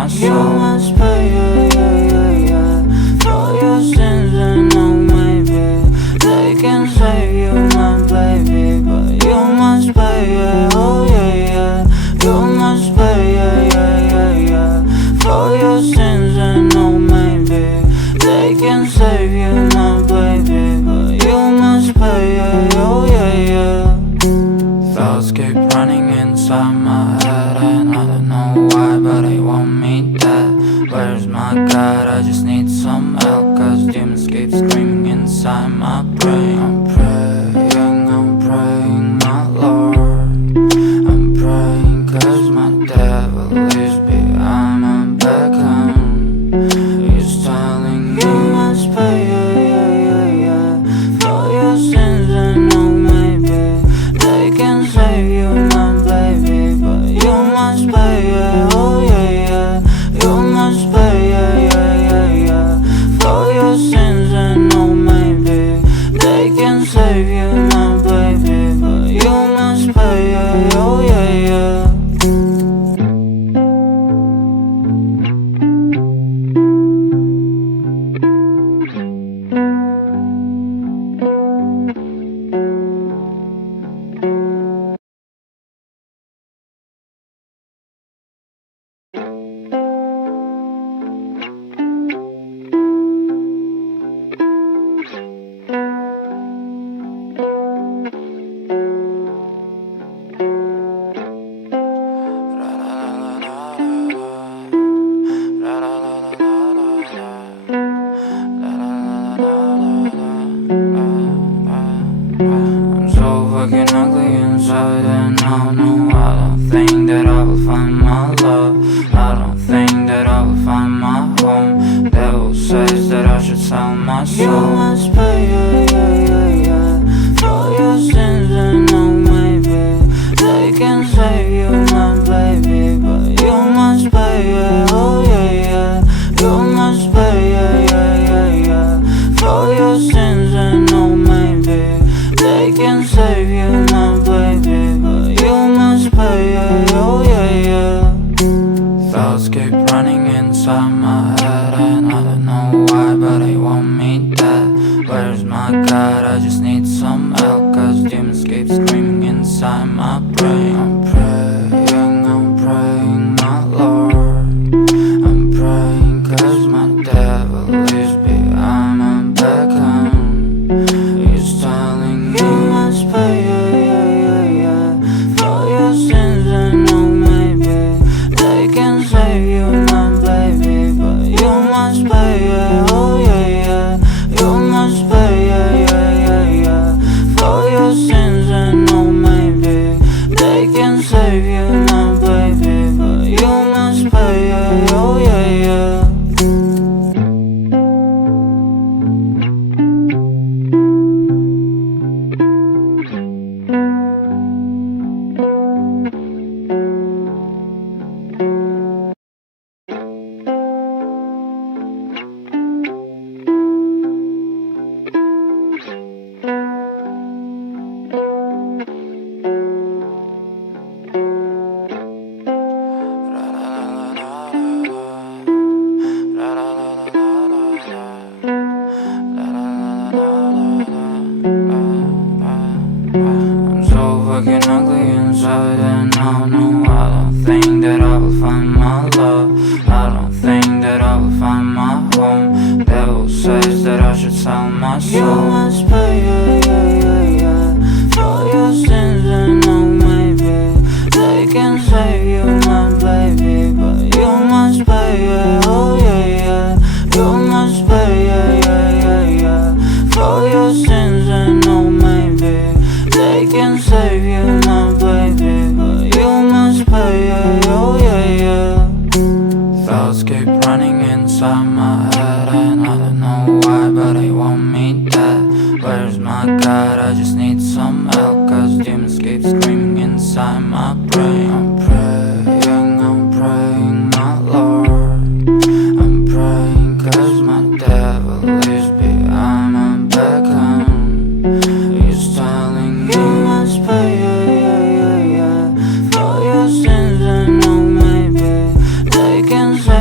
my soul. You must pay, for your sins, and oh maybe they can save you, my baby, but you must pay, oh yeah. You must pay, for your sins, and oh maybe they can save you, my baby, but you must pay, oh yeah. Thoughts keep running inside my head, and I don't know why, but they want me dead. Where's my God? I just need some help, cause demons keep screaming inside my brain. I'm praying, my Lord. I'm praying cause my devil is behind my back, he's telling me you must pay, for your sins, and oh maybe they can save you, my baby, but you must pay, oh yeah. You must pay, for your sins, and oh maybe they can save you, my baby, but you must pay, oh yeah. I'm so fucking ugly inside, and I don't know. I don't think that I will find my love. I don't think that I will find my home. Devil says that I should sell my soul. You must pay, for your sins, and oh maybe they can save you, my baby, but you must pay, oh yeah. You must pay, for your sins, and oh maybe they can save you, my baby, but you must pay, oh yeah. Thoughts keep running inside my head, and I don't know why, but they want me dead. Where's my God? I just need some help, cause demons keep screaming inside my brain. I'm praying, my Lord. I'm praying cause my devil is behind my back, he's telling me you must pay, for your sins, and oh maybe they can save you, my baby, but you must pay, oh yeah. You must pay, for your sins, and oh maybe they can save you, my baby, but you must pay, oh yeah. I'm so fucking ugly inside, and I don't know. I don't think that I will find my love. I don't think that I will find my home. Devil says that I should sell my soul. You must pay, for your sins, and oh maybe they can save you, my baby, but you must pay, oh yeah. You must pay, for your sins, and oh maybe they can save you, my baby, but you must pay, oh yeah. Thoughts keep running inside my head, and I don't know why, but they want me dead. Where's my God? I just need some help, cause demons keep screaming inside my brain. I'm praying, my Lord. I'm praying cause my devil is behind my back, he's telling me you must pay, for your sins, and oh maybe they can save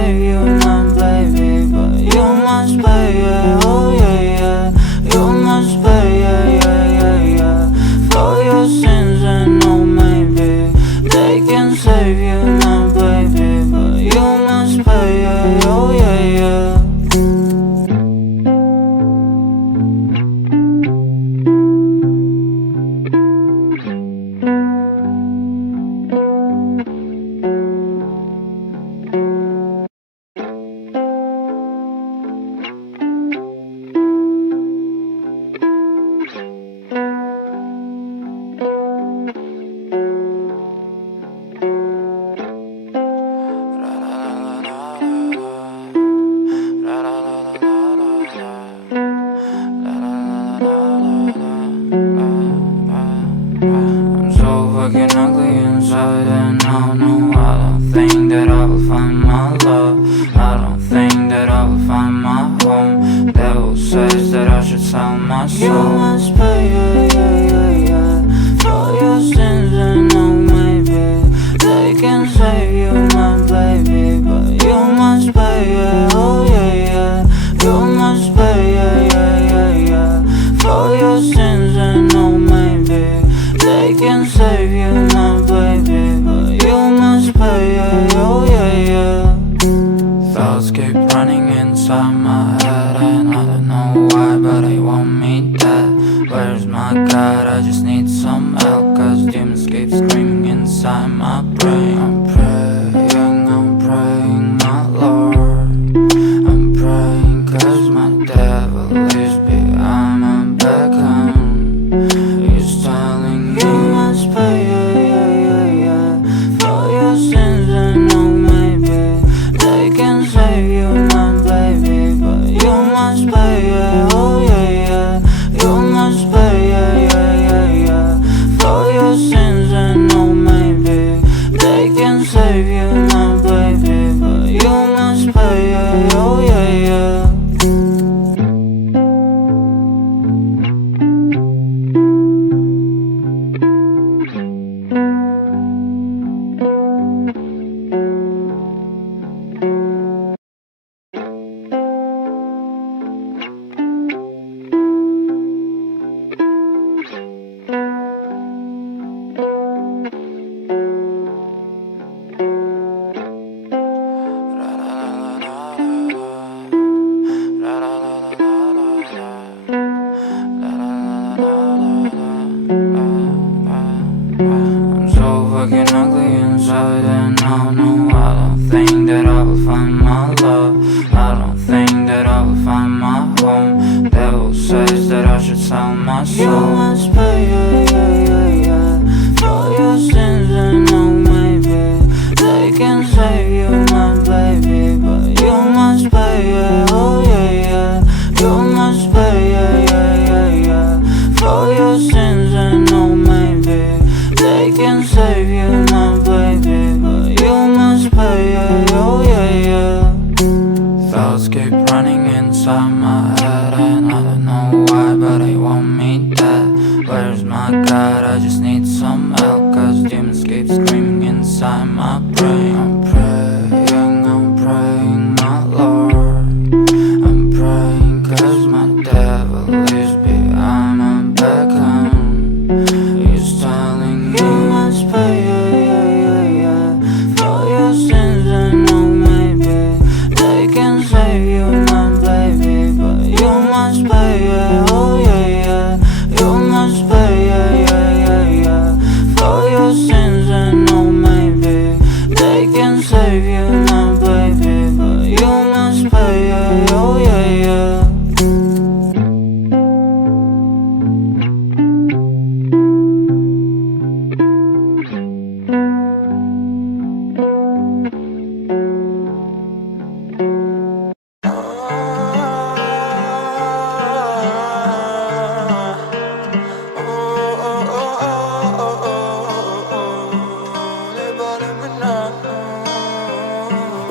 soul. You must pay, for your sins. And oh, maybe they can save you, my baby, but you must pay, oh yeah. You must pay, for your sins. And oh, maybe they can save you, my baby, but you must pay, oh yeah. Thoughts keep running inside my head, and I don't know why, but they want me dead. Where's my God? I just need some help, cause demons keep screaming inside my brain. I'm praying, my Lord. I'm praying cause my devil is behind my back home. He's telling me you must pay, for your sins. And oh, maybe they can save you, my baby, but you must pay, oh yeah. You must pay, for your sins. And oh, maybe they can save you, my baby, but you must pay, oh yeah. I'm so fucking ugly inside, and I know I don't think that I will find my love. I don't think that I will find my home. Devil says that I should sell my soul. You must pay, for your sins. And oh, maybe they can save you, my baby, but you must pay, oh yeah. You must pay, for your sins. And oh, maybe they can save you, my baby, but you must pay, oh yeah. Thoughts keep running inside my head, and I don't know why, but they want me dead. Where's my God? I just need some help, cause demons keep screaming inside my brain. I'm praying, my Lord. I'm praying cause my devil is behind my back home. He's telling me you must pay, for your sins. And oh, maybe they can save you, my baby, but you must pay, oh yeah. You must pay, for your sins. And oh, maybe they can save you, my baby, but you must pay, oh yeah.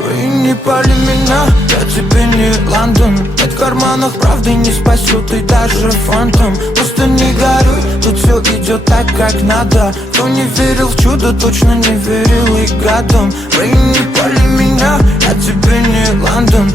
Вы не пали меня, я тебе не Лондон. Нет в карманах правды не спасет ты даже фантом. Просто не горюй, тут все идет так, как надо. Кто не верил в чудо, точно не верил и годом. Вы не пали меня, я тебе не Лондон.